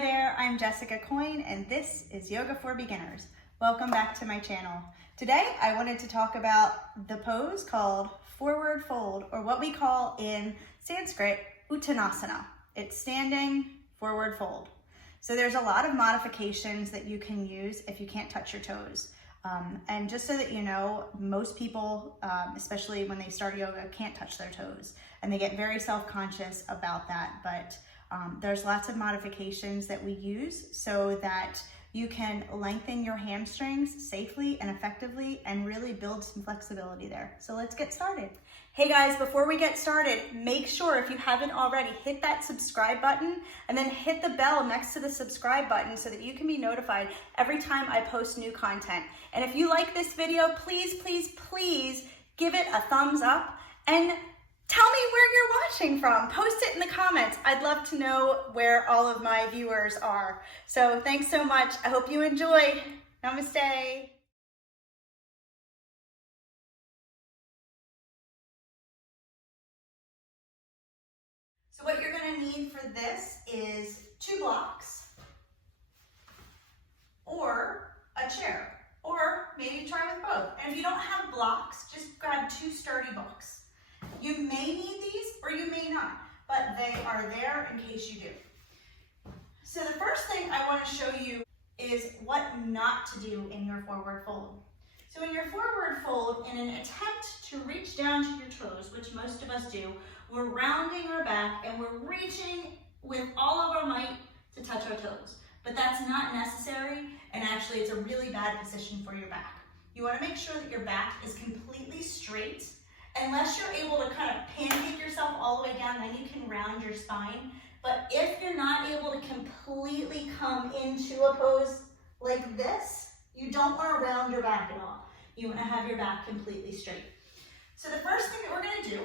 there, I'm Jessica Coyne and this is Yoga for Beginners. Welcome back to my channel. Today I wanted to talk about the pose called forward fold, or what we call in Sanskrit Uttanasana. It's standing forward fold. So there's a lot of modifications that you can use if you can't touch your toes. And just so that you know, most people, especially when they start yoga, can't touch their toes and they get very self-conscious about that. But there's lots of modifications that we use so that you can lengthen your hamstrings safely and effectively and really build some flexibility there. So let's get started. Hey guys, before we get started, make sure if you haven't already, hit that subscribe button and then hit the bell next to the subscribe button so that you can be notified every time I post new content. And if you like this video, please, please, please give it a thumbs up and tell me where you're watching from. Post it in the comments. I'd love to know where all of my viewers are. So thanks so much. I hope you enjoyed. Namaste. So what you're going to need for this is 2 blocks or a chair, or maybe try with both. And if you don't have blocks, just grab 2 sturdy blocks. You may need these or you may not, but they are there in case you do. So the first thing I want to show you is what not to do in your forward fold. So in your forward fold, in an attempt to reach down to your toes, which most of us do, we're rounding our back and we're reaching with all of our might to touch our toes. But that's not necessary, and actually it's a really bad position for your back. You want to make sure that your back is completely straight. Unless you're able to kind of pancake yourself all the way down, then you can round your spine. But if you're not able to completely come into a pose like this, you don't want to round your back at all. You want to have your back completely straight. So the first thing that we're going to do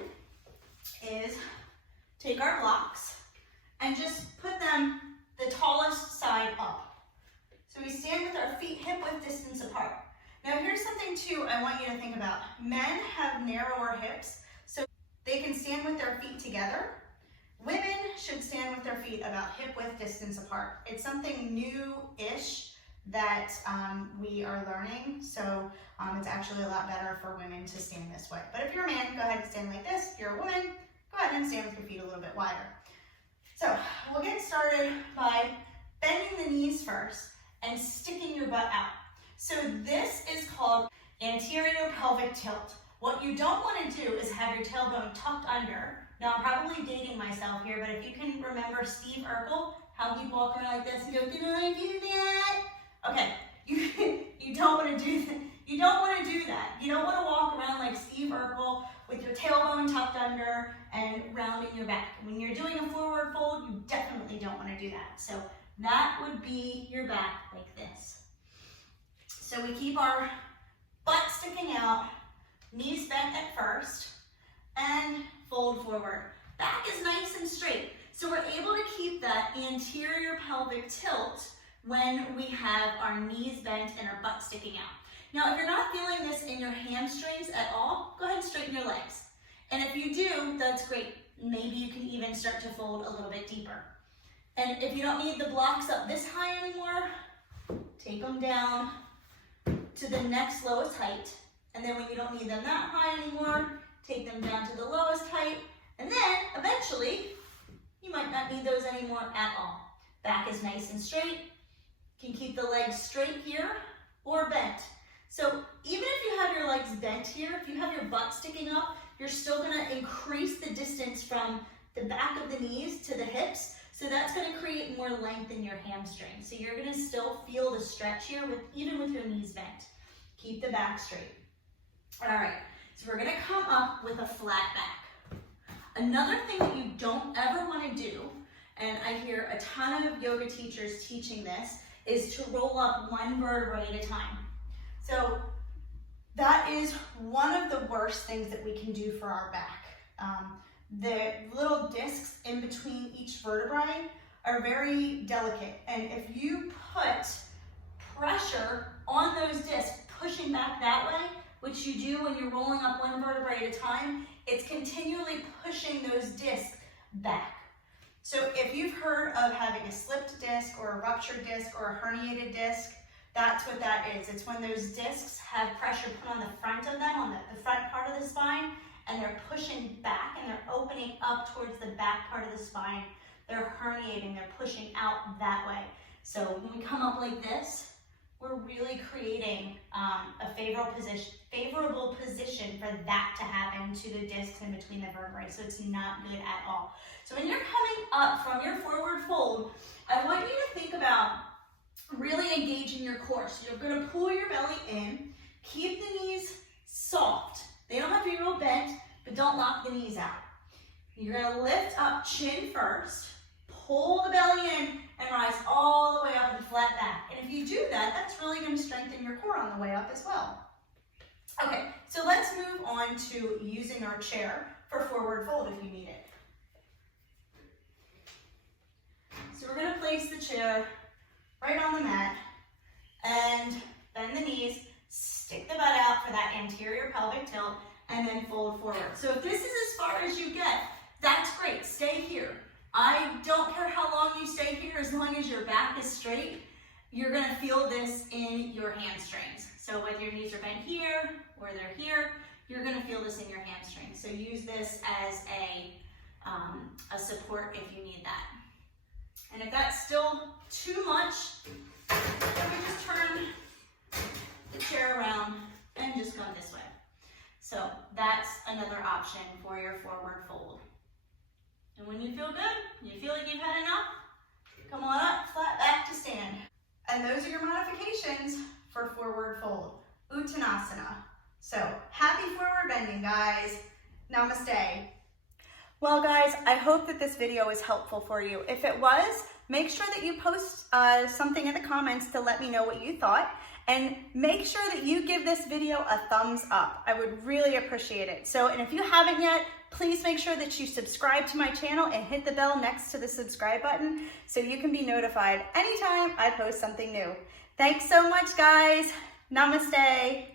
is take our blocks and just put them the tallest side up. So we stand with our feet hip-width distance apart. Now here's something too I want you to think about. Men have narrower hips, so they can stand with their feet together. Women should stand with their feet about hip-width distance apart. It's something new-ish that we are learning, so it's actually a lot better for women to stand this way. But if you're a man, go ahead and stand like this. If you're a woman, go ahead and stand with your feet a little bit wider. So we'll get started by bending the knees first and sticking your butt out. So this is called anterior pelvic tilt. What you don't want to do is have your tailbone tucked under. Now I'm probably dating myself here, but if you can remember Steve Urkel, how he walked around like this and go, did I do that? Okay, you don't want to do that. You don't want to do that. You don't want to walk around like Steve Urkel with your tailbone tucked under and rounding your back. When you're doing a forward fold, you definitely don't want to do that. So that would be your back like this. So we keep our butt sticking out, knees bent at first, and fold forward. Back is nice and straight. So we're able to keep that anterior pelvic tilt when we have our knees bent and our butt sticking out. Now, if you're not feeling this in your hamstrings at all, go ahead and straighten your legs. And if you do, that's great. Maybe you can even start to fold a little bit deeper. And if you don't need the blocks up this high anymore, take them down to the next lowest height. And then when you don't need them that high anymore, take them down to the lowest height. And then eventually, you might not need those anymore at all. Back is nice and straight. You can keep the legs straight here or bent. So even if you have your legs bent here, if you have your butt sticking up, you're still going to increase the distance from the back of the knees to the hips. So that's going to create more length in your hamstrings. So you're going to still feel the stretch here even with your knees bent. Keep the back straight. All right, so we're going to come up with a flat back. Another thing that you don't ever want to do, and I hear a ton of yoga teachers teaching this, is to roll up one vertebrae at a time. So that is one of the worst things that we can do for our back. The little discs in between each vertebrae are very delicate, and if you put pressure on those discs, pushing back that way, which you do when you're rolling up one vertebrae at a time, it's continually pushing those discs back. So if you've heard of having a slipped disc or a ruptured disc or a herniated disc, that's what that is. It's when those discs have pressure put on the front of them, on the front part of the spine, and they're pushing back and they're opening up towards the back part of the spine. They're herniating, they're pushing out that way. So when we come up like this, we're really creating a favorable position for that to happen to the discs in between the vertebrae. So it's not good at all. So when you're coming up from your forward fold, I want you to think about really engaging your core. So you're going to pull your belly in, keep the knees soft. They don't have to be real bent, but don't lock the knees out. You're going to lift up chin first, pull the belly in, and rise all the way up and flat back. And if you do that, that's really going to strengthen your core on the way up as well. Okay, so let's move on to using our chair for forward fold if you need it. So we're going to place the chair right on the mat and bend the knees, stick the butt out for that anterior pelvic tilt, and then fold forward. So if this is as far as you get, that's great. Stay here. I don't care how long you stay here, as long as your back is straight, you're going to feel this in your hamstrings. So whether your knees are bent here or they're here, you're going to feel this in your hamstrings. So use this as a support if you need that. And if that's still too much, then we just turn the chair around and just go this way. So that's another option for your forward fold. And when you feel good, you feel like you've had enough, come on up, flat back to stand. And those are your modifications for forward fold, Uttanasana. So happy forward bending, guys. Namaste. Well, guys, I hope that this video was helpful for you. If it was, make sure that you post something in the comments to let me know what you thought. And make sure that you give this video a thumbs up. I would really appreciate it. So, and if you haven't yet, please make sure that you subscribe to my channel and hit the bell next to the subscribe button so you can be notified anytime I post something new. Thanks so much, guys. Namaste.